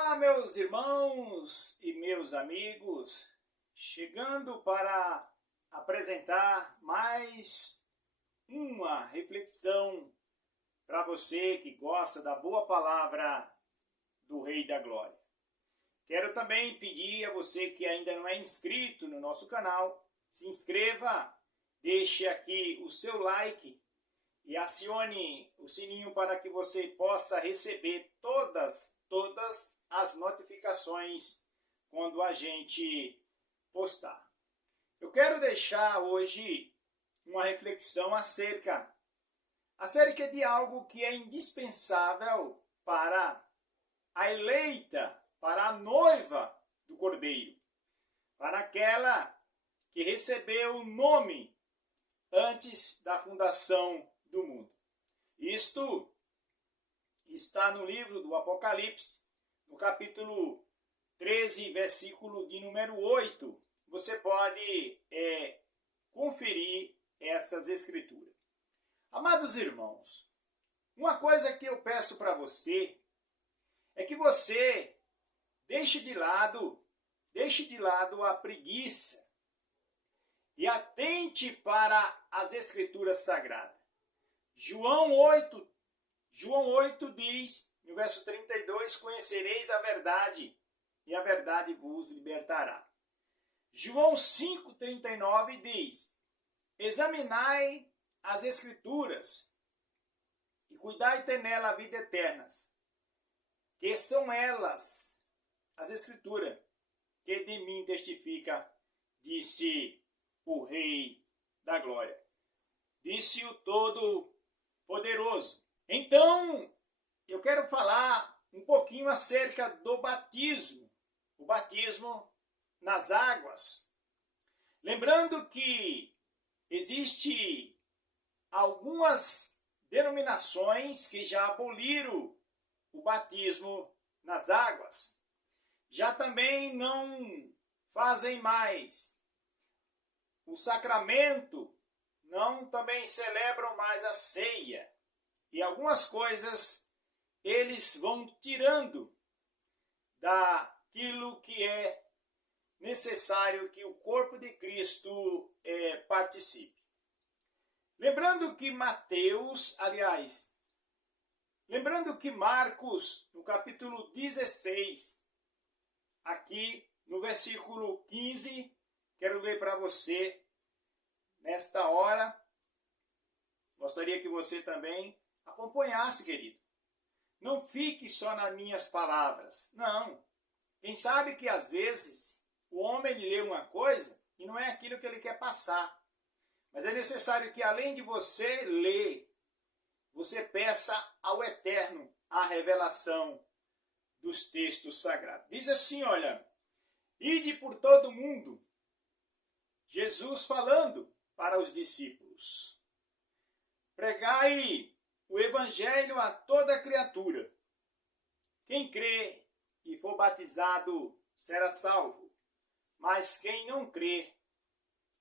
Olá, meus irmãos e meus amigos, chegando para apresentar mais uma reflexão para você que gosta da boa palavra do Rei da Glória. Quero também pedir a você que ainda não é inscrito no nosso canal, se inscreva, deixe aqui o seu like e acione o sininho para que você possa receber todas as notificações quando a gente postar. Eu quero deixar hoje uma reflexão acerca de algo que é indispensável para a eleita, para a noiva do Cordeiro, para aquela que recebeu o nome antes da fundação do mundo. Isto está no livro do Apocalipse, no capítulo 13, versículo de número 8. Você pode conferir essas escrituras. Amados irmãos, uma coisa que eu peço para você é que você deixe de lado a preguiça e atente para as escrituras sagradas. João 8 diz, no verso 32, conhecereis a verdade, e a verdade vos libertará. João 5,39 diz, examinai as escrituras, e cuidai ter nela a vida eterna, que são elas, as escrituras, que de mim testifica, disse o Rei da Glória. Disse o Todo-Poderoso. Então, eu quero falar um pouquinho acerca do batismo. O batismo nas águas. Lembrando que existe algumas denominações que já aboliram o batismo nas águas. Já também não fazem mais o sacramento, não também celebram mais a ceia. E algumas coisas eles vão tirando daquilo que é necessário que o corpo de Cristo participe. Lembrando que Marcos, no capítulo 16, aqui no versículo 15, quero ler para você nesta hora. Gostaria que você também acompanhasse, querido. Não fique só nas minhas palavras. Não. Quem sabe que às vezes o homem lê uma coisa e não é aquilo que ele quer passar. Mas é necessário que além de você ler, você peça ao Eterno a revelação dos textos sagrados. Diz assim, olha, ide por todo mundo, Jesus falando para os discípulos. Pregai o evangelho a toda criatura. Quem crê e for batizado será salvo, mas quem não crê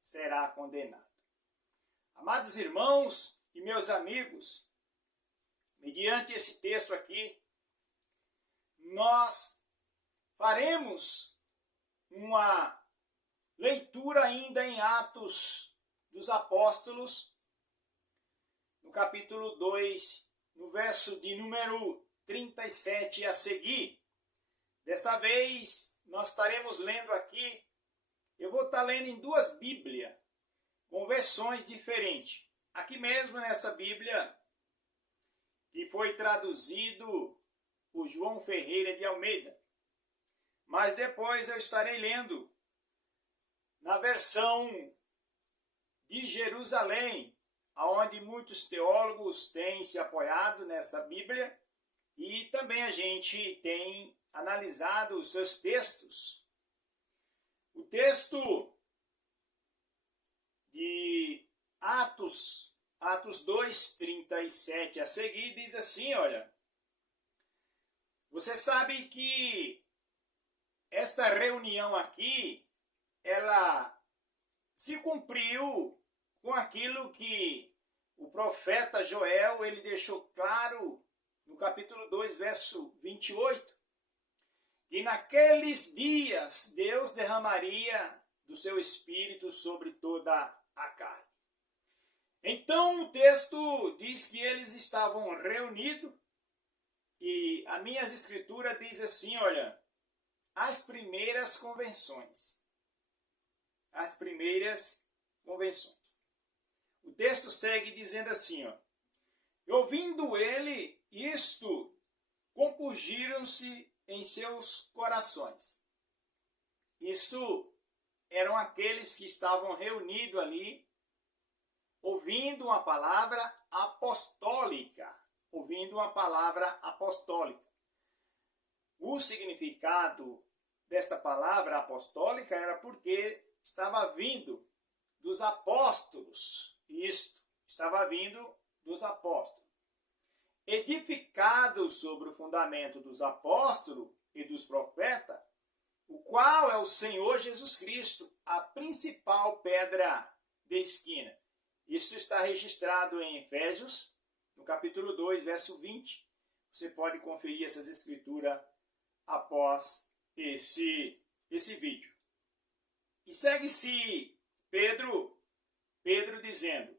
será condenado. Amados irmãos e meus amigos, mediante esse texto aqui, nós faremos uma leitura ainda em Atos dos Apóstolos, no capítulo 2, no verso de número 37 a seguir. Dessa vez, nós estaremos lendo aqui, eu vou estar lendo em duas Bíblias, com versões diferentes. Aqui mesmo nessa Bíblia, que foi traduzido por João Ferreira de Almeida. Mas depois eu estarei lendo na versão de Jerusalém, onde muitos teólogos têm se apoiado nessa Bíblia, e também a gente tem analisado os seus textos. O texto de Atos 2:37 a seguir diz assim, olha, você sabe que esta reunião aqui, ela se cumpriu com aquilo que o profeta Joel, ele deixou claro no capítulo 2, verso 28. que naqueles dias Deus derramaria do seu Espírito sobre toda a carne. Então o texto diz que eles estavam reunidos e a minha escritura diz assim, olha, as primeiras convenções. As primeiras convenções. O texto segue dizendo assim, ó, e ouvindo ele isto, compungiram-se em seus corações. Isto eram aqueles que estavam reunidos ali, ouvindo uma palavra apostólica. Ouvindo uma palavra apostólica. O significado desta palavra apostólica era porque estava vindo dos apóstolos. Isto, estava vindo dos apóstolos. Edificados sobre o fundamento dos apóstolos e dos profetas, o qual é o Senhor Jesus Cristo, a principal pedra de esquina. Isso está registrado em Efésios, no capítulo 2, verso 20. Você pode conferir essas escrituras após esse vídeo. E segue-se Pedro dizendo,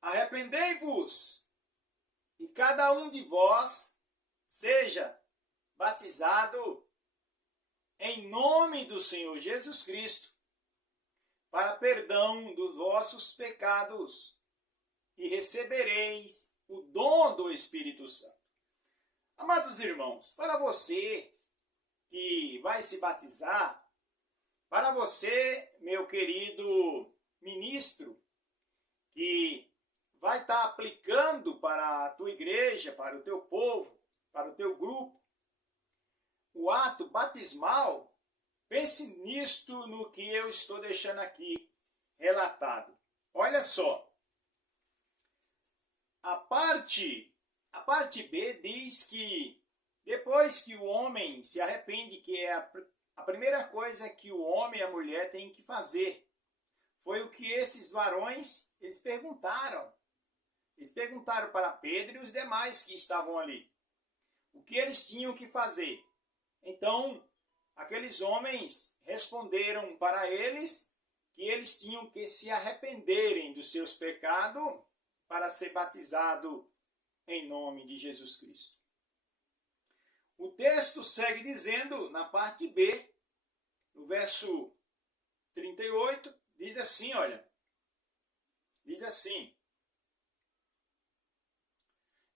arrependei-vos e cada um de vós seja batizado em nome do Senhor Jesus Cristo para perdão dos vossos pecados e recebereis o dom do Espírito Santo. Amados irmãos, para você que vai se batizar, para você, meu querido ministro, que vai estar aplicando para a tua igreja, para o teu povo, para o teu grupo, o ato batismal, pense nisto no que eu estou deixando aqui relatado. Olha só, a parte B diz que depois que o homem se arrepende, que é a primeira coisa que o homem e a mulher têm que fazer, foi o que esses varões, eles perguntaram. Eles perguntaram para Pedro e os demais que estavam ali. O que eles tinham que fazer? Então, aqueles homens responderam para eles que eles tinham que se arrependerem dos seus pecados para ser batizado em nome de Jesus Cristo. O texto segue dizendo, na parte B, no verso 38, diz assim, olha, diz assim,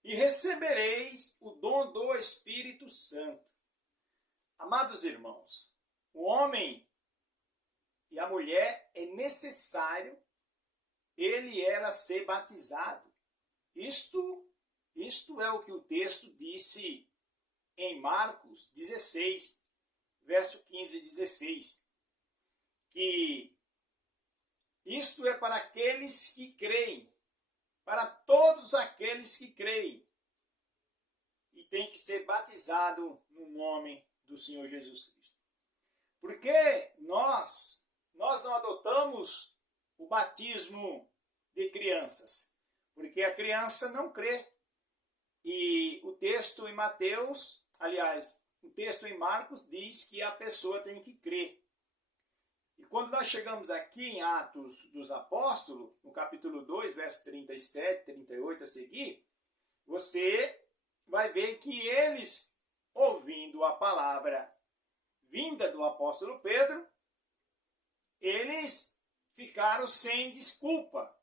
e recebereis o dom do Espírito Santo. Amados irmãos, o homem e a mulher é necessário ele era ser batizado. Isto é o que o texto disse em Marcos 16, verso 15 e 16, que isto é para aqueles que creem, para todos aqueles que creem, e tem que ser batizado no nome do Senhor Jesus Cristo. Porque nós não adotamos o batismo de crianças, porque a criança não crê. E o texto em Mateus, aliás, o texto em Marcos diz que a pessoa tem que crer. E quando nós chegamos aqui em Atos dos Apóstolos, no capítulo 2, verso 37, 38 a seguir, você vai ver que eles, ouvindo a palavra vinda do apóstolo Pedro, eles ficaram sem desculpa.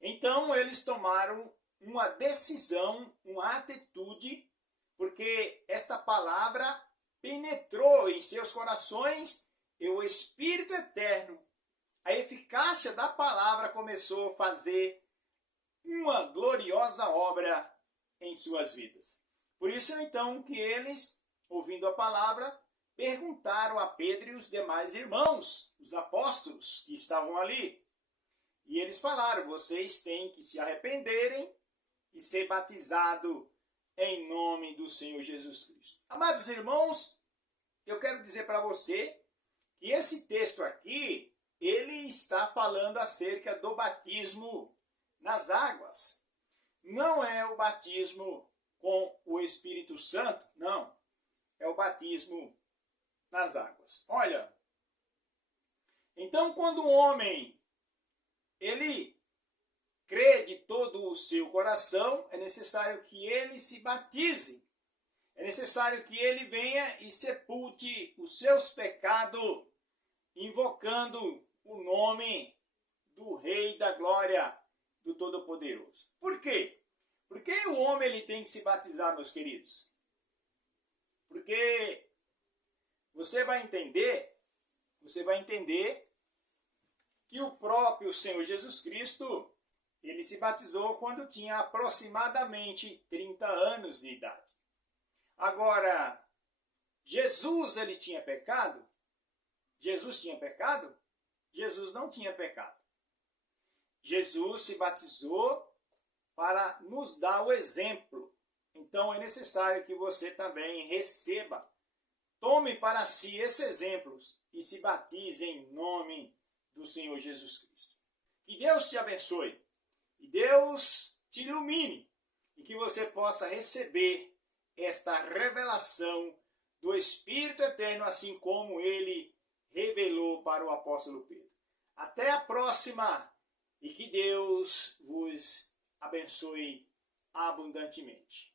Então eles tomaram uma decisão, uma atitude, porque esta palavra penetrou em seus corações e o Espírito Eterno, a eficácia da palavra começou a fazer uma gloriosa obra em suas vidas. Por isso então que eles, ouvindo a palavra, perguntaram a Pedro e os demais irmãos, os apóstolos que estavam ali. E eles falaram, vocês têm que se arrependerem e ser batizado em nome do Senhor Jesus Cristo. Amados irmãos, eu quero dizer para você que esse texto aqui, ele está falando acerca do batismo nas águas. Não é o batismo com o Espírito Santo, não. batismo nas águas. Olha, então quando o homem, ele crê de todo o seu coração, é necessário que ele se batize. É necessário que ele venha e sepulte os seus pecados, invocando o nome do Rei da Glória, do Todo-Poderoso. Por quê? Porque o homem ele tem que se batizar, meus queridos. Porque você vai entender que o próprio Senhor Jesus Cristo, ele se batizou quando tinha aproximadamente 30 anos de idade. Agora, Jesus, ele tinha pecado? Jesus tinha pecado? Jesus não tinha pecado. Jesus se batizou para nos dar o exemplo. Então é necessário que você também receba, tome para si esses exemplos e se batize em nome do Senhor Jesus Cristo. Que Deus te abençoe, que Deus te ilumine e que você possa receber esta revelação do Espírito Eterno, assim como ele revelou para o apóstolo Pedro. Até a próxima e que Deus vos abençoe abundantemente.